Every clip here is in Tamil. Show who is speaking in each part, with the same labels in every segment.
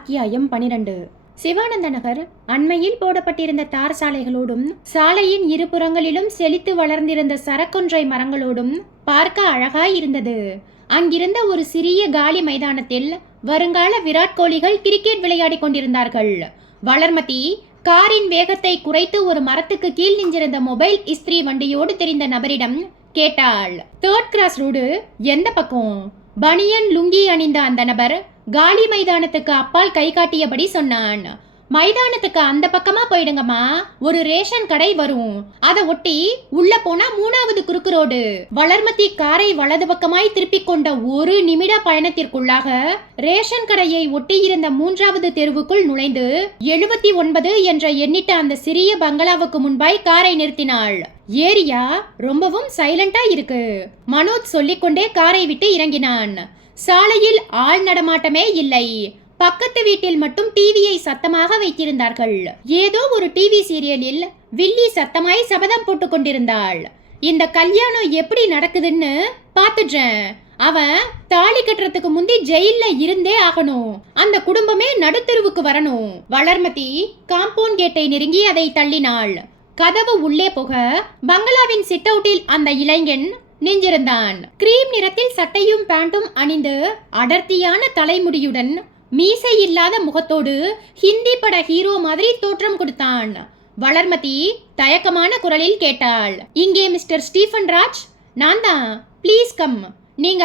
Speaker 1: அத்தியாயம் பனிரெண்டு. சிவானந்த நகர் அண்மையில் போடப்பட்டிருந்த தார் சாலைகளோடும் சாலையின் இருபுறங்களிலும் செழித்து வளர்ந்திருந்த சரக்கொன்றை மரங்களோடும் பார்க்க அழகாய் இருந்தது. அங்கிருந்த ஒரு சிறிய காலி மைதானத்தில் வருங்கால விராட் கோலிகள் கிரிக்கெட் விளையாடி கொண்டிருந்தார்கள். வளர்மதி காரின் வேகத்தை குறைத்து ஒரு மரத்துக்கு கீழ் நின்றிருந்த மொபைல் இஸ்திரி வண்டியோடு தெரிந்த நபரிடம் கேட்டாள் தேர்ட் கிராஸ் ரோடு எந்த பக்கம்? பனியன் லுங்கி அணிந்த அந்த நபர் காலி மைதானத்துக்கு அப்பால் கை காட்டியபடி சொன்னான். மைதானத்துக்கு அந்த பக்கமா போயிடுங்கம்மா. ஒரு ரேஷன் கடை வரும். அதை ஒட்டி உள்ள போனா மூணாவது குறுக்கு ரோடு. வளர்மதி காரை வலது பக்கமாய் திருப்பிக் கொண்ட ஒரு நிமிட பயணத்திற்குள்ளாக ரேஷன் கடையை ஒட்டியிருந்த மூன்றாவது தெருவுக்குள் நுழைந்து எழுபத்தி ஒன்பது என்ற எண்ணிட்ட அந்த சிறிய பங்களாவுக்கு முன்பாய் காரை நிறுத்தினாள். ஏரியா ரொம்பவும் சைலண்டா இருக்கு. மனோஜ் சொல்லிக்கொண்டே காரை விட்டு இறங்கினான். சாலையில் ஆள் நடமாட்டமே இல்லை. பக்கத்து வீட்டில் மட்டும் டிவியை சத்தமாக வைத்திருந்தார்கள். ஏதோ ஒரு டிவி சீரியலில் வில்லி சத்தமாய் சபதம் போட்டு கொண்டிருந்தாள். இந்த கல்யாணம் எப்படி நடக்குதுன்னு பார்த்துட்டேன் அவன் தாலி கட்டுறதுக்கு முந்தி ஜெயில இருந்தே ஆகணும். அந்த குடும்பமே நடுத்தெருவுக்கு வரணும். வளர்மதி காம்பவுண்ட் கேட்டை நெருங்கி அதை தள்ளினாள். கதவு உள்ளே போக பங்களாவின் சிட் அவுட்டில் அந்த இளைஞன் நின்றிருந்தான். கிரீம் நிறத்தில் சட்டையும் பேண்டும் அணிந்து அடர்த்தியான தலைமுடியுடன் மீசை இல்லாத முகத்தோடு ஹிந்தி பட ஹீரோ மாதிரி தோற்றம் கொடுத்தான். வளர்மதி தயக்கமான குரலில் கேட்டாள். இங்கே மிஸ்டர் ஸ்டீஃபன் ராஜ் நான் தான். Please come. நீங்க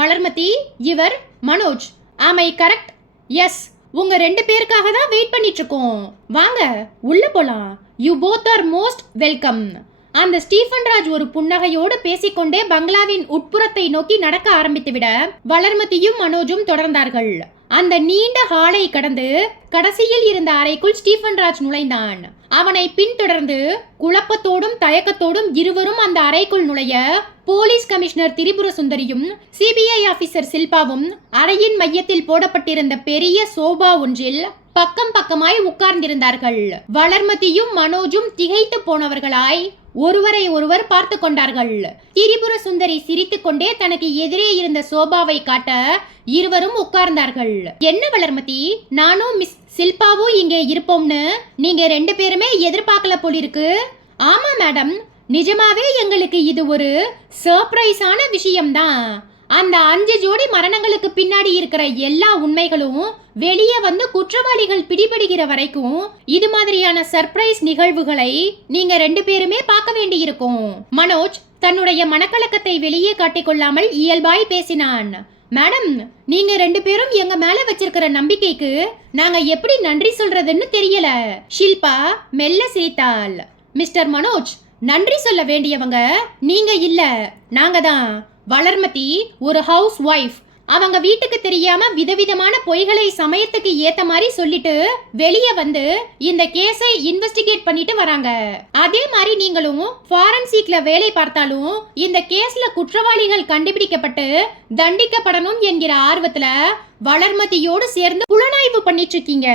Speaker 1: வளர்மதி இவர் மனோஜ். ஆமை கரெக்ட்? எஸ். உங்க ரெண்டு பேருக்காக தான் வெயிட் பண்ணிட்டு இருக்கோம். வாங்க உள்ள போலாம். You both are most welcome. அந்த ஸ்டீஃபன் ராஜ் ஒரு புன்னகையோடு பேசிக்கொண்டே பங்களாவின் உட்புறத்தை நோக்கி நடக்க ஆரம்பித்துவிட வளர்மதியும் மனோஜும் தொடர்ந்தார்கள். அந்த நீண்ட ஹாலை கடந்து கடைசியில் இருந்த அறைக்குள் ஸ்டீஃபன் ராஜ் நுழைந்தான். அவனை பின்தொடர்ந்து குழப்பத்தோடும் தயக்கத்தோடும் இருவரும் அந்த அறைக்குள் நுழைய போலீஸ் கமிஷனர் திரிபுர சுந்தரியும் சிபிஐ ஆபீசர் சில்பாவும் அறையின் மையத்தில் போடப்பட்டிருந்த பெரிய சோபா ஒன்றில் பக்கம் பக்கமாய் உட்கார்ந்திருந்தார்கள். வளர்மதியும் மனோஜும் திகைத்து போனவர்களாய் ஒருவரை ஒருவர் பார்த்து கொண்டார்கள். திரிபுர சுந்தரி சிரித்து கொண்டே தனக்கு எதிரே இருந்த சோபாவை காட்ட இருவரும் உட்கார்ந்தார்கள். என்ன வளர்மதி நானும் மிஸ் சில்பாவும் இங்கே இருப்போம்னு நீங்க ரெண்டு பேருமே எதிர்பார்க்கல போலிருக்கு? ஆமா மேடம் நிஜமாவே எங்களுக்கு இது ஒரு சர்ப்ரைஸான விஷயம்தான். அந்த அஞ்சு ஜோடி மரணங்களுக்கு பின்னாடி இருக்கிற எல்லா உண்மைகளும் வெளியே வந்து குற்றவாளிகள் பிடிபடுகிற வரைக்கும் இது மாதிரியான சர்ப்ரைஸ் நிகழ்வுகளை நீங்க ரெண்டு பேருமே பார்க்க வேண்டியிருக்கும். மனோஜ் தன்னுடைய மனக்கலக்கத்தை வெளியே காட்டிக்கொள்ளாமல் இயல்பாய் பேசினான். மேடம் நீங்க ரெண்டு பேரும் எங்க மேல வச்சிருக்கிற நம்பிக்கைக்கு நாங்க எப்படி நன்றி சொல்றதுன்னு தெரியல. ஷில்பா மெல்ல சிரித்தாள். மிஸ்டர் மனோஜ் நன்றி சொல்ல வேண்டியவங்க நீங்க இல்ல. நாங்க தான். வளர்மதி ஒரு ஹவுஸ் ஒய்ஃப் அவங்க வீட்டுக்கு தெரியாம விதவிதமான பொய்களை சமயத்துக்கு ஏத்த மாதிரி சொல்லிட்டு வெளியே வந்து இந்த கேஸை இன்வெஸ்டிகேட் பண்ணிட்டு வராங்க. அதே மாதிரி நீங்களும் ஃபாரன்சிக்ல வேலை பார்த்தாலும் இந்த கேஸ்ல குற்றவாளிகள் கண்டுபிடிக்கப்பட்டு தண்டிக்கப்படணும் என்கிற ஆர்வத்துல வளர்மதியோடு சேர்ந்து புலனாய்வு பண்ணிட்டு இருக்கீங்க.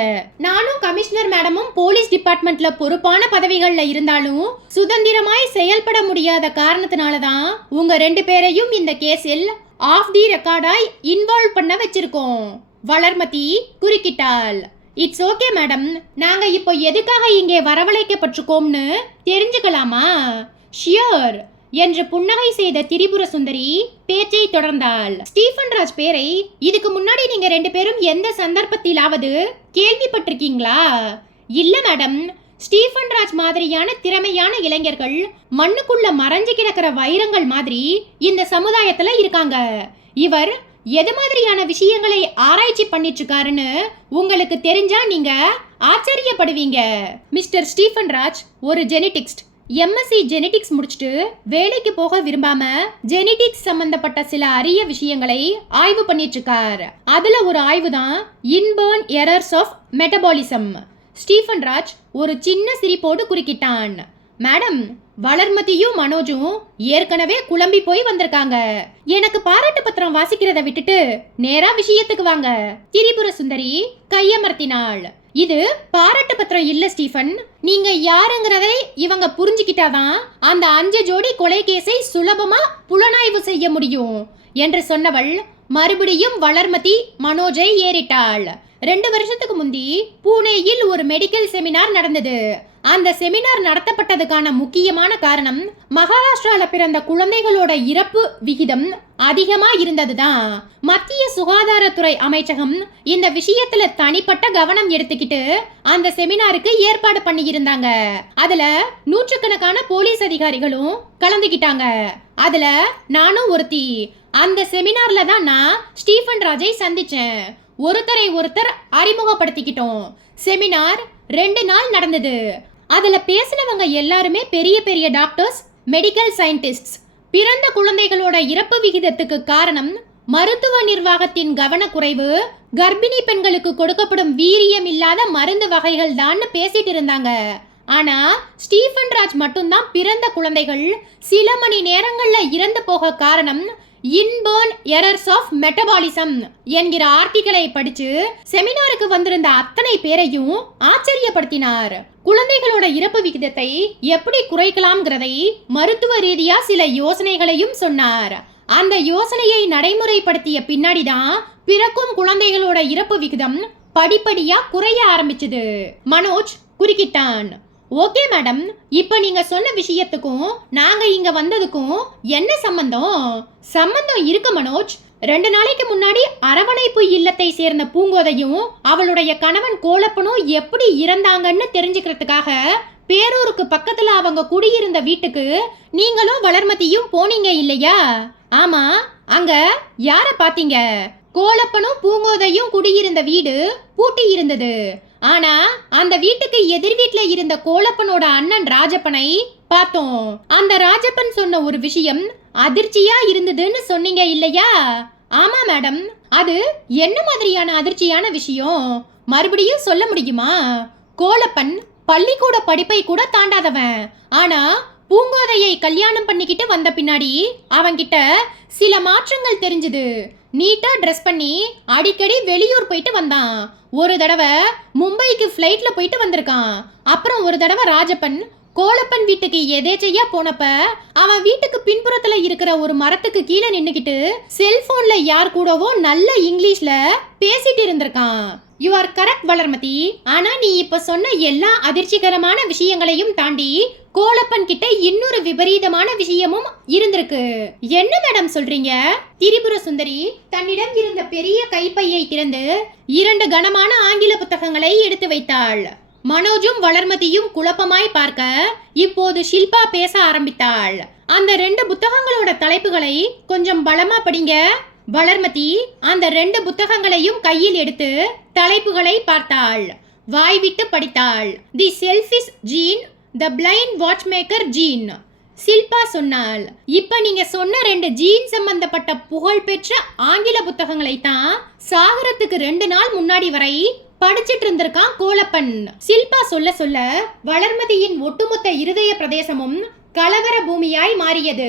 Speaker 1: நானும் கமிஷனர் மேடமும் போலீஸ் டிபார்ட்மெண்ட்ல பொறுப்பான பதவிகள்ல இருந்தாலும் சுதந்திரமாய் செயல்பட முடியாத காரணத்தினால தான் உங்க ரெண்டு பேரையும் இந்த கேஸில் ஆஃப் தி ரெக்கார்டாய் இன்வால்வ் பண்ண வச்சிருக்கோம். வளர்மதி குறுக்கிட்டாள். இட்ஸ் ஓகே மேடம் நாங்க இப்போ எதுக்காக இங்கே வரவழைக்கப்பட்டிருக்கோம்னு தெரிஞ்சுக்கலாமா? ஷியோர் என்று புன்னகை செய்த திரிபுர சுந்தரி பேச்சை தொடர்ந்தாள். ஸ்டீஃபன் ராஜ் பேரை இதுக்கு முன்னாடி நீங்க ரெண்டு பேரும் எந்த சந்தர்ப்பத்திலாவது கேள்விப்பட்டிருக்கீங்களா? இல்ல மேடம் ஸ்டீஃபன் ராஜ் மாதிரியான திறமையான இளைஞர்கள் மண்ணுக்குள்ள மறைஞ்சு கிடக்கிற வைரங்கள் மாதிரி இந்த சமுதாயத்துல இருக்காங்க. இவர் எது மாதிரியான விஷயங்களை ஆராய்ச்சி பண்ணிட்டு இருக்காருன்னு உங்களுக்கு தெரிஞ்சா நீங்க ஆச்சரியப்படுவீங்க. மிஸ்டர் ஸ்டீஃபன் ராஜ் ஒரு ஜெனடிக்ஸ்ட் எம்எஸ்சி ஜெனடிக்ஸ் முடிச்சுட்டு வேலைக்கு போக விரும்பாம ஜெனடிக்ஸ் சம்பந்தப்பட்ட சில அரிய விஷயங்களை ஆய்வு பண்ணிட்டு இருக்கார் அதுல ஒரு ஆய்வு தான் inborn errors of metabolism Stephen Raj ஒரு சின்ன சிரிப்போடு குறுக்கிட்டான். மேடம் வளர்மதியும் மனோஜும் ஏற்கனவே குழம்பி போய் வந்திருக்காங்க. எனக்கு பாராட்டு பத்திரம் வாசிக்கிறத விட்டுட்டு நேரா விஷயத்துக்கு வாங்க. திரிபுர சுந்தரி கையமர்த்தினாள். இது பாராட்டு பத்திரம் இல்ல ஸ்டீஃபன். நீங்க யாருங்கிறதை இவங்க புரிஞ்சுக்கிட்டாதான் அந்த அஞ்சு ஜோடி கொலை கேஸை சுலபமா புலனாய்வு செய்ய முடியும் என்று சொன்னவள் மறுபடியும் வளர்மதி மனோஜை ஏறிட்டாள். ரெண்டு வருஷத்துக்கு முந்தி பூனேயில் ஒரு மெடிக்கல் செமினார் நடந்தது. அந்த செமினார் நடத்தப்பட்டதுக்கான முக்கியமான காரணம் மகாராஷ்டிராவில் பிறந்த குழந்தைகளோட இறப்பு விகிதம் அதிகமா இருந்ததுதான். மத்திய சுகாதாரத்துறை அமைச்சகம் இந்த விஷயத்துல தனிப்பட்ட கவனம் எடுத்துக்கிட்டு அந்த செமினாருக்கு ஏற்பாடு பண்ணி இருந்தாங்க அதுல நூற்றுக்கணக்கான போலீஸ் அதிகாரிகளும் கலந்துக்கிட்டாங்க. அதுல நானும் ஒருத்தி. அந்த செமினார்ல தான் நான் ஸ்டீஃபன் ராஜை சந்திச்சேன். ஒருத்தரை ஒருத்தர் அறிமுகப்படுத்திக்கிட்டோம். செமினார் ரெண்டு நாள் நடந்தது. அதில் பேசினவங்க எல்லாருமே பெரிய பெரிய டாக்டர்ஸ் மெடிக்கல் சயின்டிஸ்ட்ஸ் பிறந்த குழந்தைகளோட இறப்பு விகிதத்துக்கு காரணம் மருத்துவ நிர்வாகத்தின் கவனக்குறைவு கர்ப்பிணி பெண்களுக்கு கொடுக்கப்படும் வீரியம் இல்லாத மருந்து வகைகள் தான் பேசிட்டு இருந்தாங்க. ஆனா ஸ்டீஃபன் ராஜ் மட்டும்தான் பிறந்த குழந்தைகள் சில மணி நேரங்கள்ல இறந்து போக காரணம் இன்பர்ன் எரர்ஸ் ஆஃப் மெட்டபாலிசம் என்கிற ஆர்டிகளை படிச்சு செமினாருக்கு வந்திருந்த அத்தனை பேரையும் ஆச்சரியப்படுத்தினார். குழந்தைகளோட இறப்பு விகிதத்தை எப்படி குறைக்கலாம்ங்கிறதை மருத்துவ ரீதியா சில யோசனைகளையும் சொன்னார். அந்த யோசனையை நடைமுறைப்படுத்திய பின்னாடிதான் பிறக்கும் குழந்தைகளோட இறப்பு விகிதம் படிப்படியா குறைய ஆரம்பிச்சது. மனோஜ் குறுக்கிட்டான். ஓகே மேடம் இப்போ நீங்கள் சொன்ன விஷயத்துக்கும் நாங்கள் இங்கே வந்ததுக்கும் என்ன சம்பந்தம்? சம்பந்தம் இருக்கு மனோஜ். ரெண்டு நாளைக்கு முன்னாடி அரவணைப்பு இல்லத்தை சேர்ந்த பூங்கோதையும் அவளுடைய கணவன் கோலப்பனும் எப்படி இறந்தாங்கன்னு தெரிஞ்சுக்கிறதுக்காக பேரூருக்கு பக்கத்துல அவங்க குடியிருந்த வீட்டுக்கு நீங்களும் வளர்மதியும் போனீங்க இல்லையா? ஆமா. அங்க யார பாத்தீங்க கோலப்பனும் பூங்கோதையும் குடியிருந்த வீடு பூட்டி இருந்தது. ஆனா அந்த வீட்டுக்கு எதிர் வீட்டுல இருந்த கோலப்பனோட அண்ணன் ராஜப்பனை பார்த்தோம். அந்த ராஜப்பன் சொன்ன ஒரு விஷயம் அதிர்ச்சியா இருந்ததுன்னு சொன்னீங்க இல்லையா? ஆமா மேடம். அது என்ன மாதிரியான அதிர்ச்சியான விஷயம்? மறுபடியும் சொல்ல முடியுமா? கோலப்பன் பள்ளிக்கூட படிப்பை கூட தாண்டாதவன். ஆனா பூங்கோதையை கல்யாணம் பண்ணிக்கிட்டு வந்த பின்னாடி அவன்கிட்ட சில மாற்றங்கள் தெரிஞ்சுது. நீட்டாக ட்ரெஸ் பண்ணி அடிக்கடி வெளியூர் போயிட்டு வந்தான். ஒரு தடவை மும்பைக்கு ஃப்ளைட்டில் போயிட்டு வந்திருக்கான். அப்புறம் ஒரு தடவை ராஜப்பன் கோலப்பன் வீட்டுக்கு எதேச்சையா போனப்ப அவன் வீட்டுக்கு பின்புறத்துல இருக்கிற ஒரு மரத்துக்கு கீழே நின்னுக்கிட்டு செல்போன்ல யார் கூடவோ நல்ல இங்கிலீஷ்ல பேசிட்டு இருந்திருக்கான். You are correct Valarmathi. ஆனா நீ இப்ப சொன்ன எல்லா அதிர்ச்சிகரமான விஷயங்களையும் தாண்டி கோலப்பன் கிட்ட இன்னொரு விபரீதமான விஷயமும் இருந்திருக்கு. என்ன மேடம் சொல்றீங்க? திரிபுர சுந்தரி தன்னிடம் இருந்த பெரிய கைப்பையை திறந்து இரண்டு கனமான ஆங்கில புத்தகங்களை எடுத்து வைத்தாள். மனோஜும் வளர்மதியும் குழப்பமாய் பார்க்க இப்போது ஷில்பா பேச ஆரம்பித்தாள். அந்த ரெண்டு புத்தகங்களோட தலைப்புகளை கொஞ்சம் பலமா படிங்க. வளர்மதி அந்த ரெண்டு புத்தகங்களையும் கையில் எடுத்து தலைப்புகளை பார்த்தாள். வாய்விட்டு படித்தாள். The selfish gene the blind watchmaker gene Shilpa சொன்னாள். இப்ப நீங்க சொன்ன ரெண்டு ஜீன் சம்பந்தப்பட்ட புகழ்பெற்ற ஆங்கில புத்தகங்களை தான் சாகரத்துக்கு ரெண்டு நாள் முன்னாடி வரை படிச்சிட்டு இருந்திருக்கான் கோலப்பன். சில்பா சொல்ல சொல்ல வளர்மதியின் ஒட்டுமொத்த இருதய பிரதேசமும் கலவர பூமியாய் மாறியது.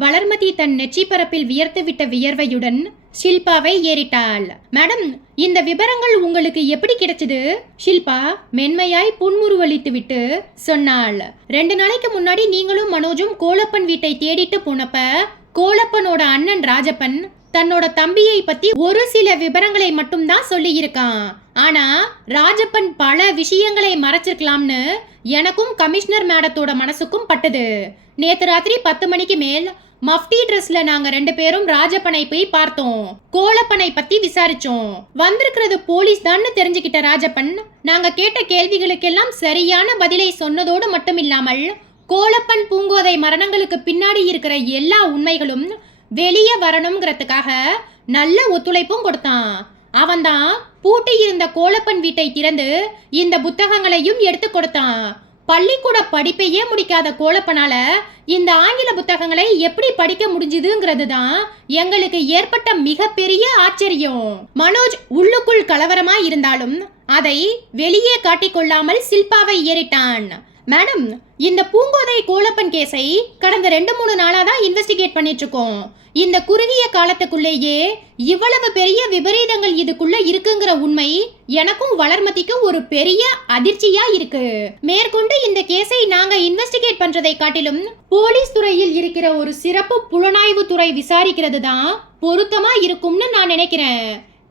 Speaker 1: வளர்மதி தன் நெற்றி பரப்பில் வியர்த்துவிட்ட வியர்வையுடன் ஷில்பாவை ஏறிட்டாள். மேடம் இந்த விவரங்கள் உங்களுக்கு எப்படி கிடைச்சது? ஷில்பா மென்மையாய் புன்முறுவலித்து விட்டு சொன்னாள். ரெண்டு நாளைக்கு முன்னாடி நீங்களும் மனோஜும் கோலப்பன் வீட்டை தேடிட்டு போனப்ப கோலப்பனோட அண்ணன் ராஜப்பன் தன்னோட தம்பியை பத்தி ஒரு சில விவரங்களை மட்டும்தான் சொல்லியிருக்கான். ஆனா ராஜப்பன் பல விஷயங்களை மறைச்சிருக்கலாம்னு எனக்கும் கமிஷனர் மேடத்தோட மனசுக்கும் பட்டது. நேத்து ராத்திரி பத்து மணிக்கு மேல் மஃப்டி ட்ரெஸ்ல நாங்க ரெண்டு பேரும் ராஜப்பனை போய் பார்த்தோம். கோலப்பனை பத்தி விசாரிச்சோம். வந்திருக்கிறது போலீஸ் தான்னு தெரிஞ்சுக்கிட்ட ராஜப்பன் நாங்க கேட்ட கேள்விகளுக்கெல்லாம் சரியான பதிலை சொன்னதோடு மட்டும் இல்லாமல் கோலப்பன் பூங்கோதை மரணங்களுக்கு பின்னாடி இருக்கிற எல்லா உண்மைகளும் வெளியே வரணுங்கிறதுக்காக நல்ல ஒத்துழைப்பும் கொடுத்தான். அவன்தான் பூட்டி இருந்த கோலப்பன் வீட்டை திறந்து இந்த புத்தகங்களையும் எடுத்து கொடுத்தான். பள்ளிக்கூட படிப்பையே முடிக்காத கோலப்பனால இந்த ஆங்கில புத்தகங்களை எப்படி படிக்க முடிஞ்சுதுங்கிறது தான் எங்களுக்கு ஏற்பட்ட மிகப்பெரிய ஆச்சரியம். மனோஜ் உள்ளுக்குள் கலவரமா இருந்தாலும் அதை வெளியே காட்டிக்கொள்ளாமல் சில்பாவை ஏறிட்டான். மேடம் இந்த பூங்கோதை கோலப்பன் கேஸை கடந்த ரெண்டு மூணு நாளாக தான் இன்வெஸ்டிகேட் பண்ணிட்டு இருக்கோம். இந்த குறுகிய காலத்துக்குள்ளேயே இவ்வளவு பெரிய விபரீதங்கள் இதுக்குள்ள இருக்குங்கிற உண்மை எனக்கும் வளர்மதிக்கும் ஒரு பெரிய அதிர்ச்சியா இருக்கு. மேற்கொண்டு இந்த கேஸை நாங்க இன்வெஸ்டிகேட் பண்றதை காட்டிலும் போலீஸ் துறையில் இருக்கிற ஒரு சிறப்பு புலனாய்வு துறை விசாரிக்கிறது தான் பொருத்தமா இருக்கும்னு நான் நினைக்கிறேன்.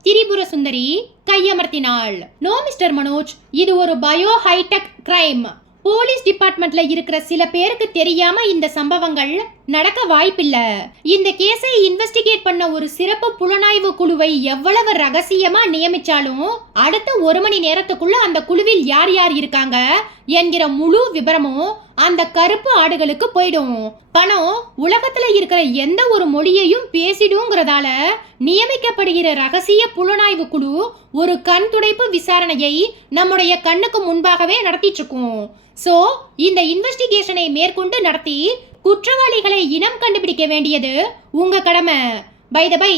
Speaker 1: திரிபுர சுந்தரி கையமர்த்தினாள். நோ மிஸ்டர் மனோஜ் இது ஒரு பயோ ஹைடெக் கிரைம். போலீஸ் டிபார்ட்மெண்ட்ல இருக்கிற சில பேருக்கு தெரியாம இந்த சம்பவங்கள் நடக்க வாய்ப்பில்ல. இந்த கேஸை இன்வெஸ்டிகேட் பண்ண ஒரு சிறப்பு புலனாய்வு குழுவை எவ்வளவு ரகசியமா நியமிச்சாலும் அடுத்த ஒரு மணி நேரத்துக்குள்ள அந்த குழுவில் யார் யார் இருக்காங்க? என்கிற முழு விவரமும் அந்த கருப்பு ஆடுகளுக்கு போயிடும். பணம் உலகத்துல இருக்கிற எந்த ஒரு மொழியையும் பேசிடுங்கிறதால நியமிக்கப்படுகிற ரகசிய புலனாய்வு குழு ஒரு கண் துடைப்பு விசாரணையை நம்முடைய கண்ணுக்கு முன்பாகவே நடத்திட்டு இருக்கும் சோ இந்த இன்வெஸ்டிகேஷனை மேற்கொண்டு நடத்தி குற்றவாளிகளை இனம் கண்டுபிடிக்க வேண்டியது உங்க கடமை. பை த பை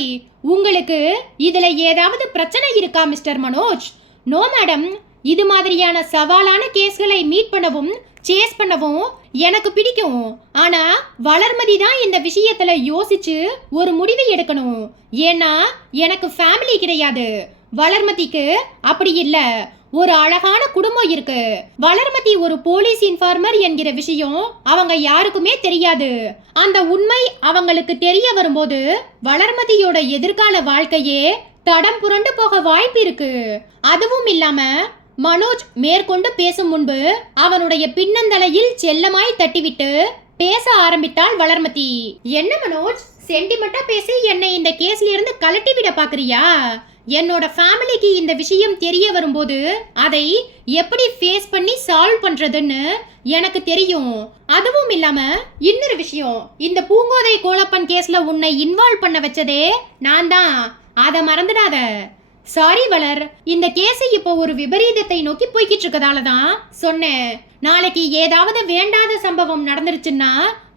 Speaker 1: உங்களுக்கு இதுல ஏதாவது பிரச்சனை இருக்கா மிஸ்டர் மனோஜ்? நோ மேடம் இது மாதிரியான சவாலான கேஸ்களை மீட் பண்ணவும் சேஸ் பண்ணவும் எனக்கு பிடிக்கும். ஆனா வளர்மதி தான் இந்த விஷயத்துல யோசிச்சு ஒரு முடிவு எடுக்கணும். ஏன்னா எனக்கு ஃபேமிலி கிடையாது. வளர்மதிக்கு அப்படி இல்ல. ஒரு அழகான குடும்பம் இருக்கு. வளர்மதி ஒரு போலீஸ் இன்ஃபார்மர் என்கிற விஷயம் அவங்க யாருக்குமே தெரியாது. அந்த உண்மை அவங்களுக்கு தெரிய வரும்போது வளர்மதியோட எதிர்கால வாழ்க்கையே தடம் புரண்டு போக வாய்ப்பு இருக்கு. அதுவும் இல்லாம மனோஜ் மேற்கொண்டு பேசும் முன்பு அவனுடைய பின்னந்தலையில் செல்லமாய் தட்டிவிட்டு பேச ஆரம்பித்தாள் வளர்மதி. என்ன மனோஜ்? சென்டிமெண்டா பேசி என்னை இந்த கேஸ்ல இருந்து கலட்டி விட பாக்குறியா என்னோட ஃபேமிலிக்கு இந்த விஷயம் தெரிய வரும்போது அதை எப்படி ஃபேஸ் பண்ணி சால்வ் பண்றதுன்னு எனக்கு தெரியும். அதுவும் இல்லாம இன்னொரு விஷயம். இந்த பூங்கோதை கோலப்பன் கேஸ்ல உன்னை இன்வால்வ் பண்ண வச்சதே நான் தான். அதை மறந்துடாத. சாரி வளர். இந்த கேஸ் இப்போ ஒரு விபரீதத்தை நோக்கி போய்கிட்டு இருக்கதால தான் சொன்னேன் நாளைக்கு ஏதாவது வேண்டாத சம்பவம் நடந்துருச்சுன்னா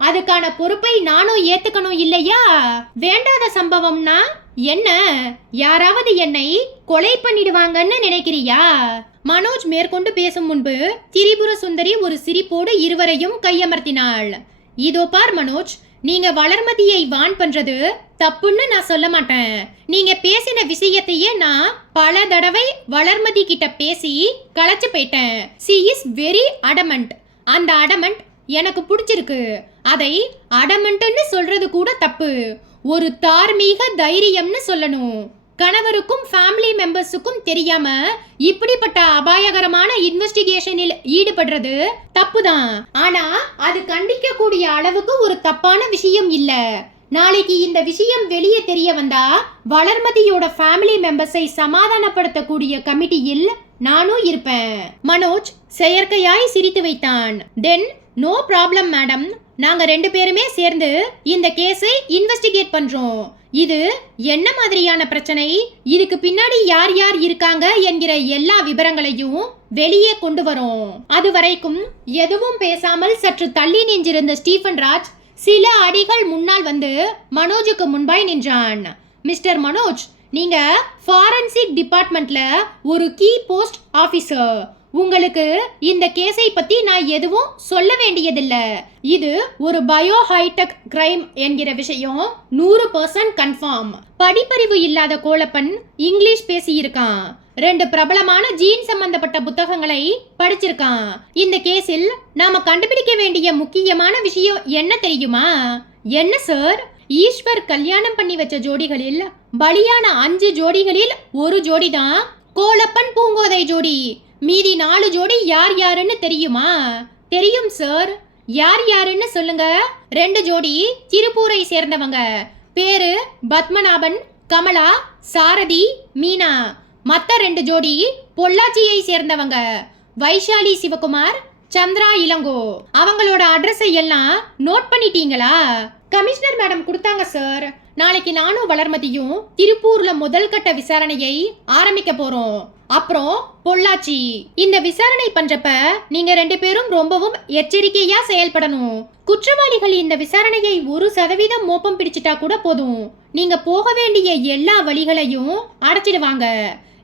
Speaker 1: அதுக்கான பொறுப்பை நானும் ஏத்துக்கணும் இல்லையா? வேண்டாத சம்பவம்னா என்ன? யாராவது என்னை கொலை பண்ணிடுவாங்கன்னு நினைக்கிறியா? மனோஜ் மேற்கொண்டு பேசும் முன்பு திரிபுர சுந்தரி ஒரு சிரிப்போடு இருவரையும் கையமர்த்தினாள். இதோ பார் மனோஜ் நீங்க வளர்மதியை வான் பண்றது தப்புன்னு நான் சொல்ல மாட்டேன். நீங்க பேசின விஷயத்தையே நான் பல தடவை வளர்மதி கிட்ட பேசி களைச்சு போயிட்டேன். சி இஸ் வெரி அடமண்ட் அந்த அடமண்ட் எனக்கு பிடிச்சிருக்கு. அதை அடமண்ட்னு சொல்றது கூட தப்பு. ஒரு தார்மீக தைரியம்னு சொல்லணும். கணவருக்கும் ஃபேமிலி மெம்பர்ஸுக்கும் தெரியாம இப்படிப்பட்ட அபாயகரமான இன்வெஸ்டிகேஷனில் ஈடுபடுறது தப்புதான். ஆனா அது கண்டிக்க கூடிய அளவுக்கு ஒரு தப்பான விஷயம் இல்ல. நாளைக்கு இந்த விஷயம் வெளியே தெரிய வந்தா வளர்மதியோட ஃபேமிலி மெம்பர்ஸை சமாதானப்படுத்தக்கூடிய கமிட்டியில் நானும் இருப்பேன். மனோஜ் செயற்கையாய் சிரித்து வைத்தான். தென் நோ ப்ராப்ளம் மேடம் நாங்க ரெண்டு பேருமே சேர்ந்து இந்த கேஸை இன்வெஸ்டிகேட் பண்றோம். இது என்ன மாதிரியான பிரச்சனை? இதுக்கு பின்னாடி யார் யார் இருக்காங்க என்கிற எல்லா விவரங்களையும் வெளியே கொண்டு வரோம். அது வரைக்கும் எதுவும் பேசாமல் சற்று தள்ளி நின்றிருந்த ஸ்டீஃபன் ராஜ் சில அடிகள் முன்னால் வந்து மனோஜுக்கு முன்பாய் நின்றான். மிஸ்டர் மனோஜ் நீங்க ஃபாரன்சிக் டிபார்ட்மெண்ட்ல ஒரு கீ போஸ்ட் ஆபீசர் உங்களுக்கு இந்த கேஸை பத்தி நான் எதுவும் சொல்ல வேண்டியதில்ல. இது ஒரு பயோ ஹைடெக் கிரைம் என்கிற விஷயம். நூறு பர்சன்ட் கன்ஃபார்ம் படிப்பறிவு இல்லாத கோலப்பன் இங்கிலீஷ் பேசியிருக்கான். ரெண்டு பிரபலமான ஜீன் சம்பந்தப்பட்ட புத்தகங்களை படிச்சிருக்கான். இந்த கேஸில் நாம கண்டுபிடிக்க வேண்டிய முக்கியமான விஷயம் என்ன தெரியுமா? என்ன சார் ஈஸ்வர் கல்யாணம் பண்ணி வச்ச ஜோடிகளில் பலியான அஞ்சு ஜோடிகளில் ஒரு ஜோடி தான் கோலப்பன் பூங்கோதை ஜோடி. மீதி நாலு ஜோடி யார் யாருன்னு தெரியுமா? தெரியும் சார் யார் யாருன்னு சொல்லுங்க. ரெண்டு ஜோடி திருப்பூரை சேர்ந்தவங்க. பேரு பத்மநாபன் கமலா சாரதி மீனா. மற்ற ரெண்டு ஜோடி பொள்ளாச்சியை சேர்ந்தவங்க. வைஷாலி சிவகுமார் சந்திரா இளங்கோ அவங்களோட அட்ரஸை எல்லாம் நோட் பண்ணிட்டீங்களா? கமிஷனர் மேடம் கொடுத்தாங்க சார் நாளைக்கு நானும் வளர்மதியும் திருப்பூர்ல முதல் கட்ட விசாரணையை ஆரம்பிக்க போறோம். அப்புறம் பொள்ளாச்சி. இந்த விசாரணை பண்றப்ப நீங்க ரெண்டு பேரும் ரொம்பவும் எச்சரிக்கையா செயல்படணும். குற்றவாளிகள் இந்த விசாரணையை ஒரு சதவீதம் மோப்பம் பிடிச்சிட்டா கூட போதும். நீங்க போக வேண்டிய எல்லா வழிகளையும் அடைச்சிடுவாங்க.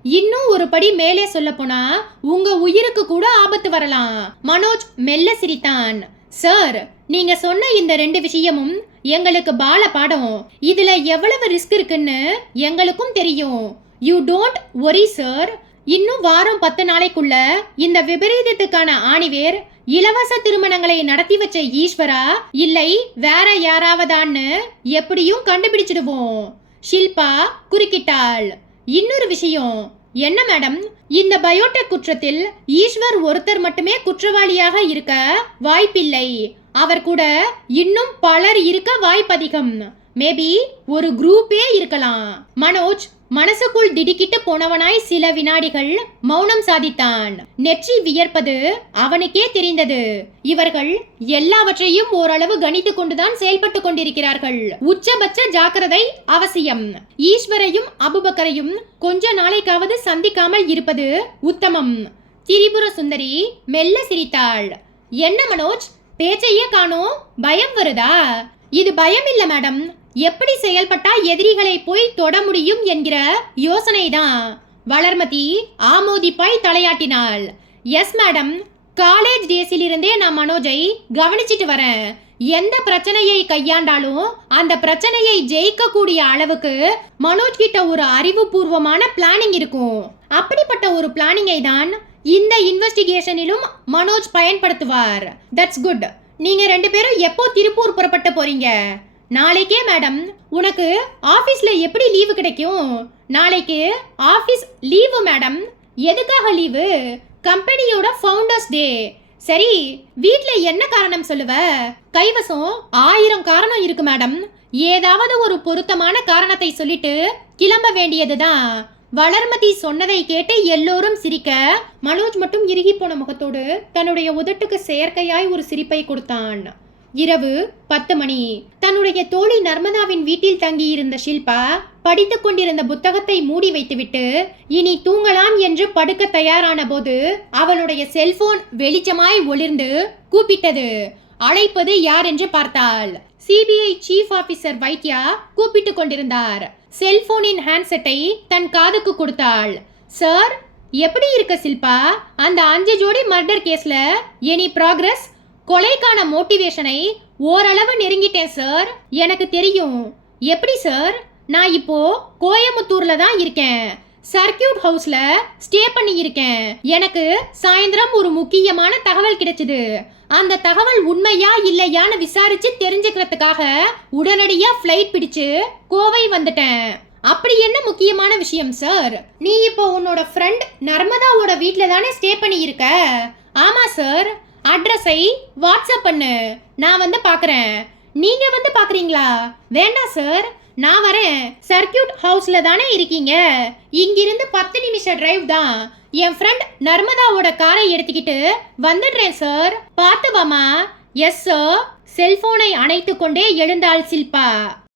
Speaker 1: இன்னும் ஒரு படி மேலே சொல்ல போனா உங்க உயிருக்கு கூட ஆபத்து வரலாம். மனோஜ் மெல்ல சிரித்தான். சார் நீங்க சொன்ன இந்த ரெண்டு விஷயமும் எங்களுக்கு பால பாடம். இதுல எவ்வளவு ரிஸ்க் இருக்குன்னு எங்களுக்கும் தெரியும். யூ டோன்ட் ஒரி சார் இன்னும் வாரம் பத்து நாளைக்குள்ள இந்த விபரீதத்துக்கான ஆணிவேர் இலவச திருமணங்களை நடத்தி வச்ச ஈஸ்வரா இல்லை வேற யாராவதான்னு எப்படியும் கண்டுபிடிச்சிடுவோம் ஷில்பா குறுக்கிட்டாள். இன்னொரு விஷயம். என்ன மேடம்? இந்த பயோடெக் குற்றத்தில் ஈஸ்வர் ஒருத்தர் மட்டுமே குற்றவாளியாக இருக்க வாய்ப்பில்லை. அவர் கூட இன்னும் பலர் இருக்க வாய்ப்பதிகம். மேபி ஒரு குரூப்பே இருக்கலாம். மனோஜ் மனசுக்குள் திடுக்கிட்டு போனவனாய் சில வினாடிகள் மௌனம் சாதித்தான். நெற்றி வியர்ப்பது அவனுக்கே தெரிந்தது. இவர்கள் எல்லாவற்றையும் ஓரளவு கணித்துக் கொண்டுதான் செயல்பட்டு கொண்டிருக்கிறார்கள். உச்சபட்ச ஜாக்கிரதை அவசியம். ஈஸ்வரையும் அபுபக்கரையும் கொஞ்ச நாளைக்காவது சந்திக்காமல் இருப்பது உத்தமம். திரிபுர சுந்தரி மெல்ல சிரித்தாள். என்ன மனோஜ்? பேச்சையே காணோம். பயம் வருதா? இது பயம் இல்ல மேடம். எப்படி செயல்பட்டா எதிரிகளை போய் தொட முடியும் என்கிற யோசனை தான் வளர்மதி ஆமோதிப்பாய் தலையாட்டினாள். Yes madam. காலேஜ் டேஸிலிருந்தே நான் மனோஜை கவனிச்சிட்டு வரேன். எந்த பிரச்சனையை கையாண்டாலும் அந்த பிரச்சனையை ஜெயிக்கக்கூடிய அளவுக்கு மனோஜ் கிட்ட ஒரு அறிவுபூர்வமான பிளானிங் இருக்கும். அப்படிப்பட்ட ஒரு பிளானிங்கை தான் இந்த இன்வெஸ்டிகேஷனிலும் மனோஜ் பயன்படுத்துவார். That's good. நீங்க ரெண்டு பேரும் எப்போ திருப்பூர் புறப்பட்டு போறீங்க? நாளைக்கே மேடம் உனக்கு ஆஃபீஸில் எப்படி லீவு கிடைக்கும்? நாளைக்கு ஆஃபீஸ் லீவு மேடம் எதுக்காக லீவு கம்பெனியோட ஃபவுண்டர்ஸ் டே சரி வீட்டில் என்ன காரணம் சொல்லுவ? கைவசம் ஆயிரம் காரணம் இருக்கு மேடம் ஏதாவது ஒரு பொருத்தமான காரணத்தை சொல்லிட்டு கிளம்ப வேண்டியதுதான். வளர்மதி சொன்னதை கேட்டு எல்லோரும் சிரிக்க மனோஜ் மட்டும் இறுகி போன முகத்தோடு தன்னுடைய உதட்டுக்கு செயற்கையாய் ஒரு சிரிப்பை கொடுத்தான். இரவு பத்து மணி. தன்னுடைய தோழி நர்மதாவின் வீட்டில் தங்கியிருந்த ஷில்பா படித்துக் கொண்டிருந்த புத்தகத்தை மூடி வைத்துவிட்டு இனி தூங்கலாம் என்று படுக்க தயாரான போது அவளுடைய செல்போன் வெளிச்சமாய் ஒளிர்ந்து கூப்பிட்டது. அழைப்பது யார் என்று பார்த்தாள். சிபிஐ சீஃப் ஆபீசர் வைத்யா கூப்பிட்டு கொண்டிருந்தார். செல்போனின் ஹேண்ட்செட்டை தன் காதுக்கு கொடுத்தாள். சார் எப்படி இருக்க சில்பா அந்த அஞ்சு ஜோடி மர்டர் கேஸ்ல எனி ப்ராக்ரஸ் கொலைக்கான மோட்டிவேஷனை ஓரளவு நெருங்கிட்டேன் சார். எனக்கு தெரியும். எப்படி சார்? நான் இப்போ கோயம்புத்தூர்ல தான் இருக்கேன். சர்க்கியூட் ஹவுஸ்ல ஸ்டே பண்ணி இருக்கேன் எனக்கு சாயந்தரம் ஒரு முக்கியமான தகவல் கிடைச்சது. அந்த தகவல் உண்மையா இல்லையான்னு விசாரிச்சு தெரிஞ்சுக்கிறதுக்காக உடனடியா ஃப்ளைட் பிடிச்சு கோவை வந்துட்டேன். அப்படி என்ன முக்கியமான விஷயம் சார்? நீ இப்போ உன்னோட ஃப்ரெண்ட் நர்மதாவோட வீட்டில் தானே ஸ்டே பண்ணி இருக்க ஆமா சார். அட்ரஸை வாட்ஸ்அப் பண்ணு. நான் வந்து பார்க்குறேன் நீங்கள் வந்து பார்க்குறீங்களா வேண்டாம் சார் நான் வரேன். சர்க்கியூட் ஹவுஸில் தானே இருக்கீங்க? இங்கிருந்து பத்து நிமிஷம் டிரைவ் தான். என் ஃப்ரெண்ட் நர்மதாவோட காரை எடுத்துக்கிட்டு வந்துடுறேன் சார் பார்த்து வாமா எஸ் சார் செல்போனை அணைத்து கொண்டே எழுந்தாள் சில்பா.